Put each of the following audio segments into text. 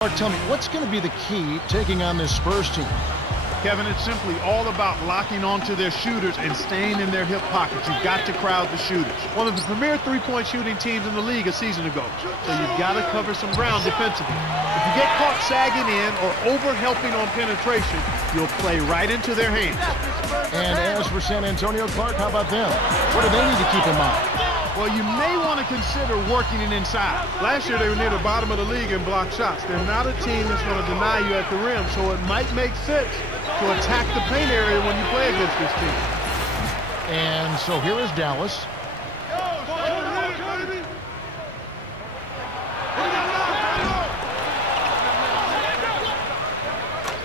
Tell me, what's going to be the key taking on this Spurs team? Kevin, it's simply all about locking onto their shooters and staying in their hip pockets. You've got to crowd the shooters. One of the premier three-point shooting teams in the league a season ago. So you've got to cover some ground defensively. If you get caught sagging in or over-helping on penetration, you'll play right into their hands. And as for San Antonio, Clark, how about them? What do they need to keep in mind? Well, you may want to consider working it inside. Last year, they were near the bottom of the league in block shots. They're not a team that's going to deny you at the rim, so it might make sense to attack the paint area when you play against this team. And so here is Dallas.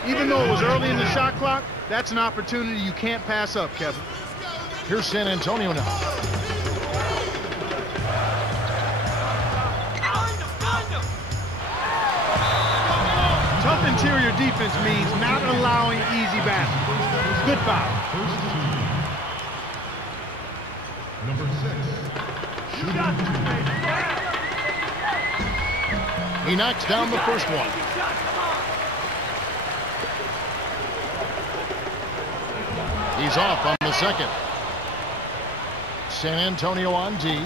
Even though it was early in the shot clock, that's an opportunity you can't pass up, Kevin. Here's San Antonio now. Tough interior defense means not allowing easy baskets. Good foul. Number 6. He knocks down the first one. He's off on the second. San Antonio on D.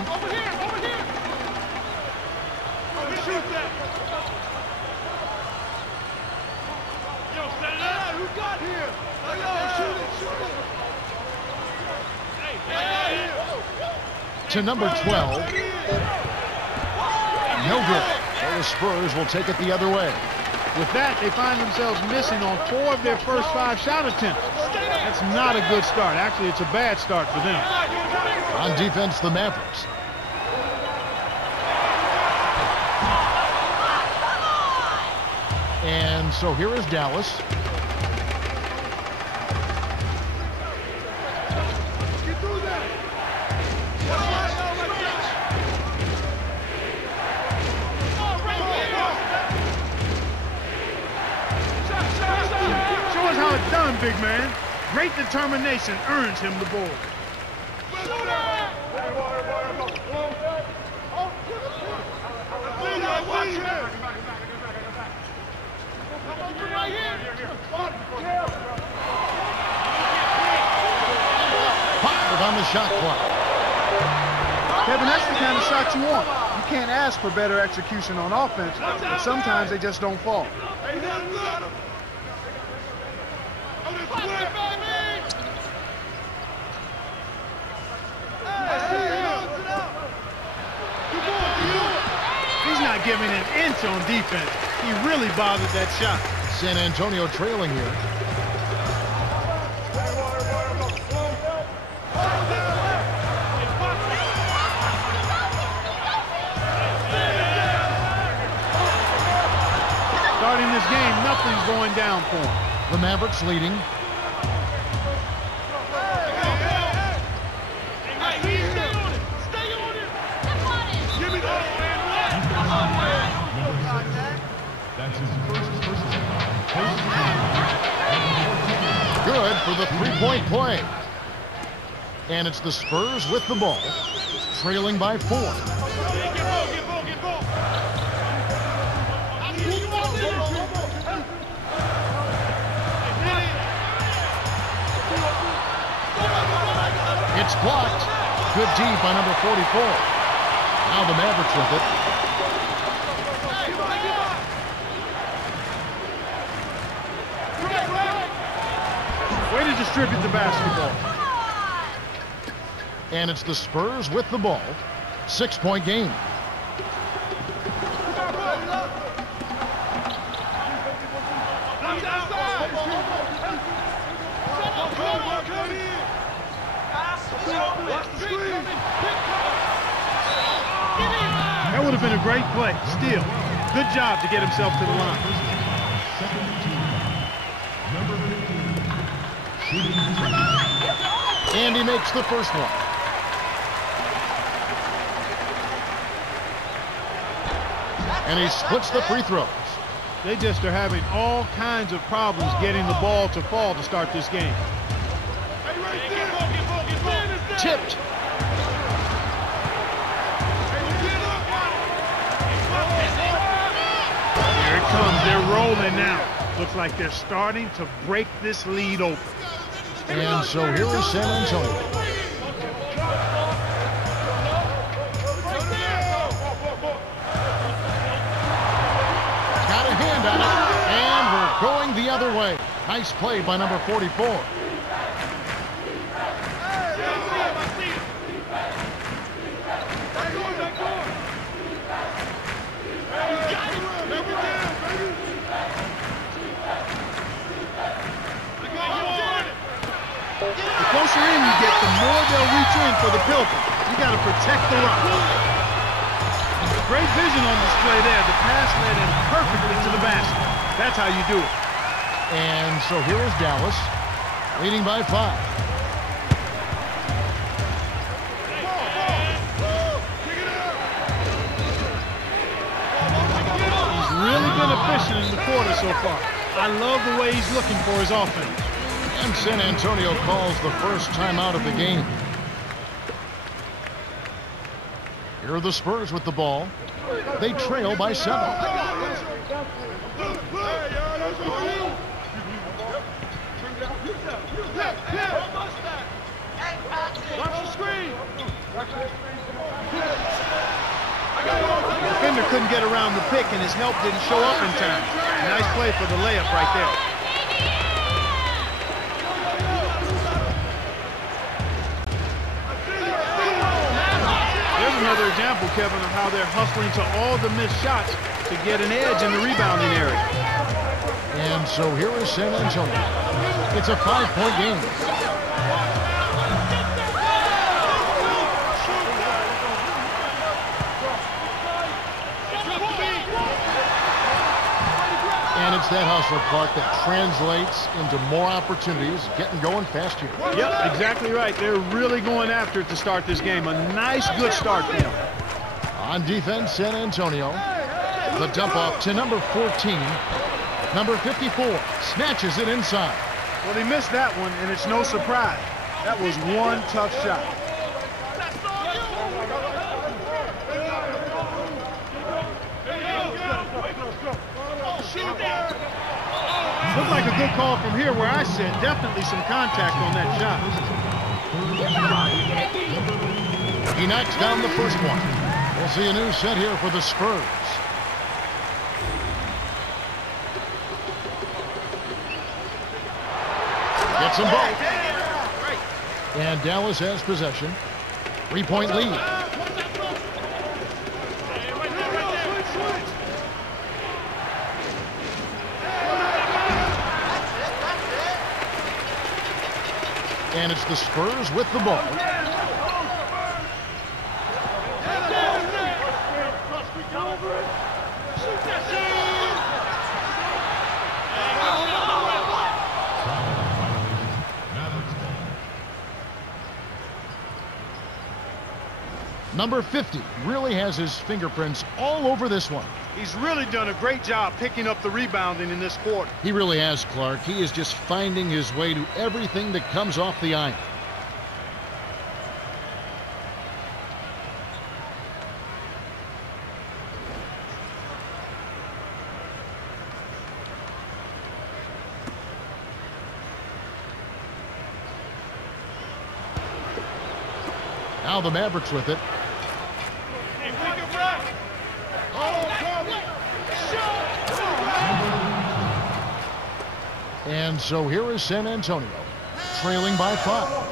To number 12. No good. Well, the Spurs will take it the other way. With that, they find themselves missing on 4 of their first 5 shot attempts. That's not a good start. Actually, it's a bad start for them. On defense, the Mavericks. And so here is Dallas. Big man. Great determination earns him the ball. Five on the shot clock. Kevin, that's the kind of shot you want. You can't ask for better execution on offense, but sometimes they just don't fall. He's not giving an inch on defense. He really bothered that shot. San Antonio trailing here. Starting this game, nothing's going down for him. The Mavericks leading. Good for the three-point play. And it's the Spurs with the ball, trailing by 4. It's blocked. Good deep by number 44. Now the Mavericks with it. Way to distribute the basketball. And it's the Spurs with the ball. 6-point game. That would have been a great play. Still, good job to get himself to the line. And he makes the first one. And he splits the free throws. They just are having all kinds of problems getting the ball to fall to start this game. Tipped. Here it comes. They're rolling now. Looks like they're starting to break this lead open. And so here is San Antonio. Got a hand on it, and we're going the other way. Nice play by number 44. The closer in you get, the more they'll reach in for the pilfer. You got to protect the rock. Great vision on display there. The pass led in perfectly to the basket. That's how you do it. And so here is Dallas, leading by 5. He's really been efficient in the quarter so far. I love the way he's looking for his offense. And San Antonio calls the first timeout of the game. Here are the Spurs with the ball. They trail by 7. The defender couldn't get around the pick, and his help didn't show up in time. Nice play for the layup right there. Another example, Kevin, of how they're hustling to all the missed shots to get an edge in the rebounding area. And so here is San Antonio. It's a 5-point game. And it's that hustle, Clark, that translates into more opportunities, getting going fast here. Yep, exactly right. They're really going after it to start this game. A nice, good start for them. On defense, San Antonio. The dump off to number 14. Number 54 snatches it inside. Well, he missed that one, and it's no surprise. That was one tough shot. Looked like a good call from here where I sit. Definitely some contact on that shot. He knocks down the first one. We'll see a new set here for the Spurs. Gets them both. And Dallas has possession. 3-point lead. And it's the Spurs with the ball. Number 50 really has his fingerprints all over this one. He's really done a great job picking up the rebounding in this quarter. He really has, Clark. He is just finding his way to everything that comes off the iron. Now the Mavericks with it. And so here is San Antonio, trailing by 5.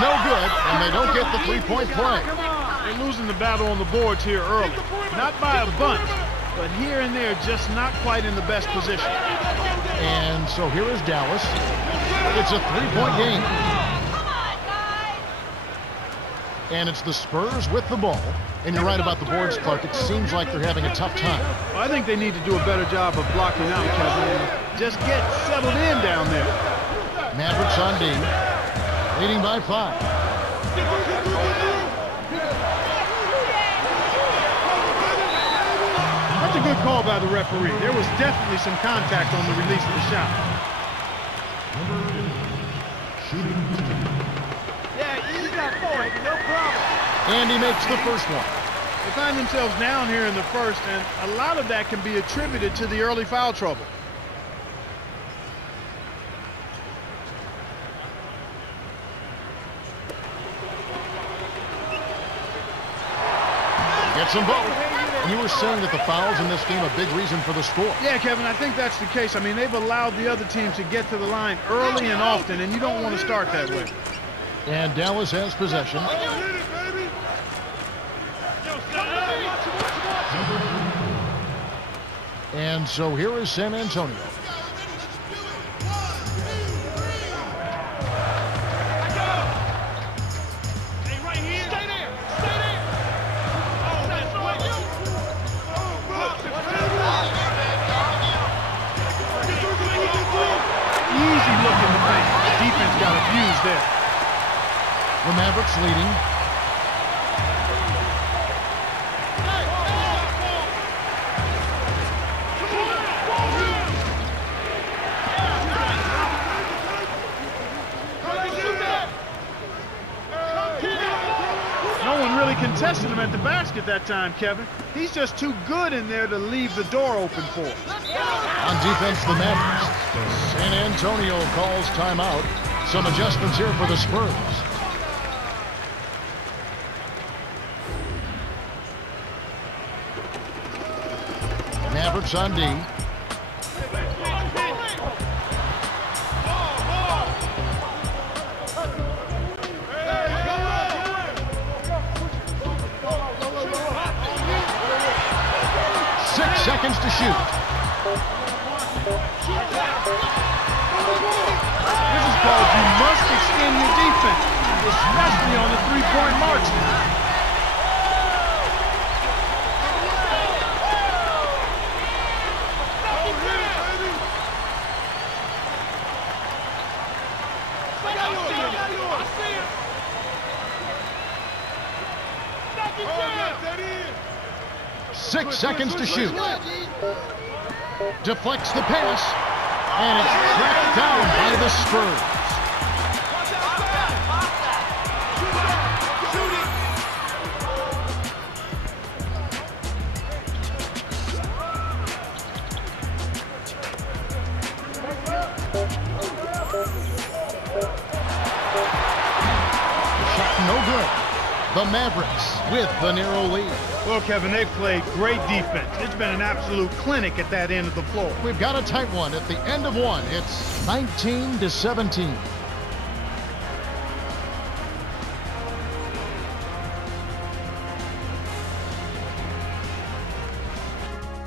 No good, and they don't get the 3-point play. They're losing the battle on the boards here early. Not by a bunch, but here and there, just not quite in the best position. And so here is Dallas. It's a 3-point game. And it's the Spurs with the ball. And you're right about the boards, Clark. It seems like they're having a tough time. Well, I think they need to do a better job of blocking out, Kevin. Just get settled in down there. Mavericks on D. Leading by 5. That's a good call by the referee. There was definitely some contact on the release of the shot. Yeah, you got 4, no problem. And he makes the first one. They find themselves down here in the first, and a lot of that can be attributed to the early foul trouble. Gets them both. And you were saying that the fouls in this game a big reason for the score. Yeah, Kevin, I think that's the case. I mean, they've allowed the other team to get to the line early and often, and you don't want to start that way. And Dallas has possession. And so here is San Antonio. Easy look in the paint. The defense got abused there. The Mavericks leading. No one really contested him at the basket that time, Kevin. He's just too good in there to leave the door open for. On defense, the Mavericks. San Antonio calls timeout. Some adjustments here for the Spurs. Mavericks on D. Seconds to shoot. This is called you must extend your defense, especially on the three-point margin. Six seconds to shoot. Deflects the pass. And it's tracked down by the Spurs. The shot no good. The Mavericks with the narrow lead. Well, Kevin, they've played great defense. It's been an absolute clinic at that end of the floor. We've got a tight one at the end of one. It's 19-17.